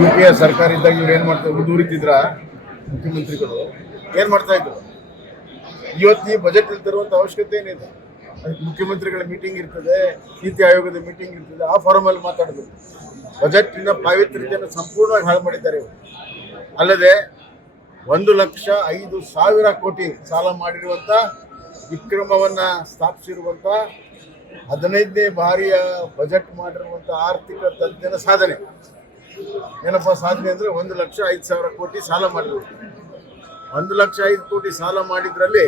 UPA ಸರ್ಕಾರ ಇದ್ದಾಗ ಇವ್ರು ಏನು ಮಾಡ್ತಾರೆ, ಮುಂದುವರಿತಿದ್ರ ಮುಖ್ಯಮಂತ್ರಿಗಳು ಏನು ಮಾಡ್ತಾ ಇದ್ರು? ಇವತ್ತು ಈ ಬಜೆಟ್ ತರುವಂಥ ಅವಶ್ಯಕತೆ ಏನಿದೆ? ಅದಕ್ಕೆ ಮುಖ್ಯಮಂತ್ರಿಗಳ ಮೀಟಿಂಗ್ ಇರ್ತದೆ, ನೀತಿ ಆಯೋಗದ ಮೀಟಿಂಗ್ ಇರ್ತದೆ, ಆ ಫಾರಮಲ್ಲಿ ಮಾತಾಡಬೇಕು. ಬಜೆಟ್ನ ಪಾವಿತ್ರ್ಯತೆಯನ್ನು ಸಂಪೂರ್ಣವಾಗಿ ಹಾಳು ಮಾಡಿದ್ದಾರೆ ಇವರು. ಅಲ್ಲದೆ 1,05,000 ಕೋಟಿ ಸಾಲ ಮಾಡಿರುವಂಥ ವಿಕ್ರಮವನ್ನು ಸ್ಥಾಪಿಸಿರುವಂಥ 15ನೇ ಬಾರಿಯ ಬಜೆಟ್ ಮಾಡಿರುವಂಥ ಆರ್ಥಿಕ ತಜ್ಞನ ಸಾಧನೆ ಏನಪ್ಪ ಸಾಧನೆ ಅಂದರೆ 1,05,000 ಕೋಟಿ ಸಾಲ ಮಾಡಿರೋದು. 1,05,000 ಕೋಟಿ ಸಾಲ ಮಾಡಿದ್ರಲ್ಲಿ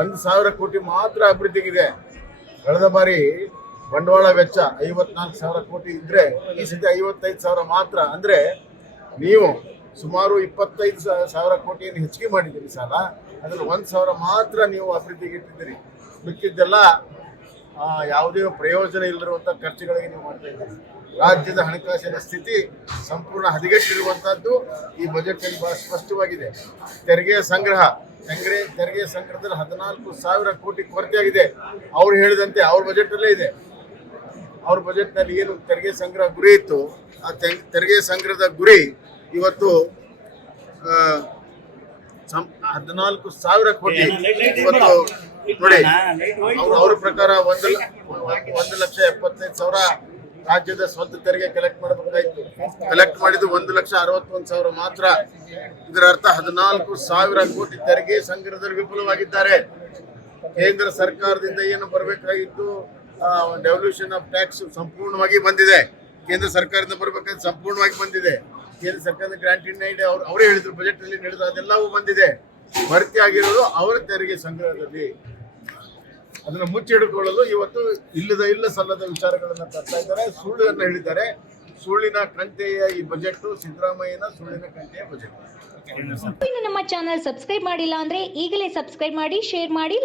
1,000 ಕೋಟಿ ಮಾತ್ರ ಅಭಿವೃದ್ಧಿಗಿದೆ. ಕಳೆದ ಬಾರಿ ಬಂಡವಾಳ ವೆಚ್ಚ 54,000 ಕೋಟಿ ಇದ್ದರೆ ಈ ಸತಿ 55,000 ಮಾತ್ರ. ಅಂದರೆ ನೀವು ಸುಮಾರು 25,000 ಕೋಟಿಯನ್ನು ಹೆಚ್ಚಿಗೆ ಮಾಡಿದ್ದೀರಿ ಸಾಲ, ಅದರಲ್ಲಿ 1,000 ಮಾತ್ರ ನೀವು ಅಭಿವೃದ್ಧಿಗೆ ಇಟ್ಟಿದ್ದೀರಿ. ಮಿಕ್ಕಿದ್ದೆಲ್ಲ ಯಾವುದೇ ಪ್ರಯೋಜನ ಇಲ್ಲದಿರುವಂಥ ಖರ್ಚುಗಳಿಗೆ ನೀವು ಮಾಡ್ತಾ ಇದ್ದೀರಿ. ರಾಜ್ಯದ ಹಣಕಾಸಿನ ಸ್ಥಿತಿ ಸಂಪೂರ್ಣ ಹದಗೆಟ್ಟಿರುವಂಥದ್ದು ಈ ಬಜೆಟ್ನಲ್ಲಿ ಬಹಳ ಸ್ಪಷ್ಟವಾಗಿದೆ. ತೆರಿಗೆ ಸಂಗ್ರಹದಲ್ಲಿ 14,000 ಕೋಟಿ ಕೊರತೆಯಾಗಿದೆ. ಅವ್ರು ಹೇಳಿದಂತೆ ಅವ್ರ ಬಜೆಟಲ್ಲೇ ಇದೆ. ಅವ್ರ ಬಜೆಟ್ನಲ್ಲಿ ಏನು ತೆರಿಗೆ ಸಂಗ್ರಹ ಗುರಿ ಇತ್ತು, ಆ ತೆರಿಗೆ ಸಂಗ್ರಹದ ಗುರಿ ಇವತ್ತು 14,000 ಕೋಟಿ. ಇವತ್ತು ನೋಡಿ, ಅವ್ರ ಪ್ರಕಾರ 1,75,000 ರಾಜ್ಯದ ಸ್ವಂತ ತೆರಿಗೆ ಕಲೆಕ್ಟ್ ಮಾಡಬೇಕಾಯಿತು. ಕಲೆಕ್ಟ್ ಮಾಡಿದ್ದು 1,61,000 ಮಾತ್ರ. ಇದರ ಅರ್ಥ 14,000 ಕೋಟಿ ತೆರಿಗೆ ಸಂಗ್ರಹದಲ್ಲಿ ವಿಫಲವಾಗಿದ್ದಾರೆ. ಕೇಂದ್ರ ಸರ್ಕಾರದಿಂದ ಏನು ಬರಬೇಕಾಗಿತ್ತು, ಡೆವಲ್ಯೂಷನ್ ಆಫ್ ಟ್ಯಾಕ್ಸ್ ಸಂಪೂರ್ಣವಾಗಿ ಬಂದಿದೆ. ಕೇಂದ್ರ ಸರ್ಕಾರದಿಂದ ಬರಬೇಕಾದ್ರೆ ಸಂಪೂರ್ಣವಾಗಿ ಬಂದಿದೆ. ಕೇಂದ್ರ ಸರ್ಕಾರದ ಗ್ರಾಂಟ್ ಇನ್ ಇದೆ, ಅವರೇ ಹೇಳಿದ್ರು ಬಜೆಟ್ನಲ್ಲಿ ಹೇಳಿದ್ರು, ಅದೆಲ್ಲವೂ ಬಂದಿದೆ. ಭರ್ತಿ ಆಗಿರೋದು ಅವರ ತೆರಿಗೆ ಸಂಗ್ರಹದಲ್ಲಿ. ಅದನ್ನು ಮುಚ್ಚಿಡಿಕೊಳ್ಳಲು ಇವತ್ತು ಇಲ್ಲ ಸಲ್ಲದ ವಿಚಾರಗಳನ್ನು ತರ್ತಾ ಇದ್ದಾರೆ, ಸುಳ್ಳನ್ನು ಹೇಳಿದ್ದಾರೆ. ಸುಳ್ಳಿನ ಕಂತೆಯ ಈ ಬಜೆಟ್ ಸಿದ್ದರಾಮಯ್ಯನ ಸುಳ್ಳಿನ ಕಂತೆಯ ಬಜೆಟ್. ನಮ್ಮ ಚಾನೆಲ್ ಸಬ್ಸ್ಕ್ರೈಬ್ ಮಾಡಿಲ್ಲ ಅಂದ್ರೆ ಈಗಲೇ ಸಬ್ಸ್ಕ್ರೈಬ್ ಮಾಡಿ, ಶೇರ್ ಮಾಡಿ,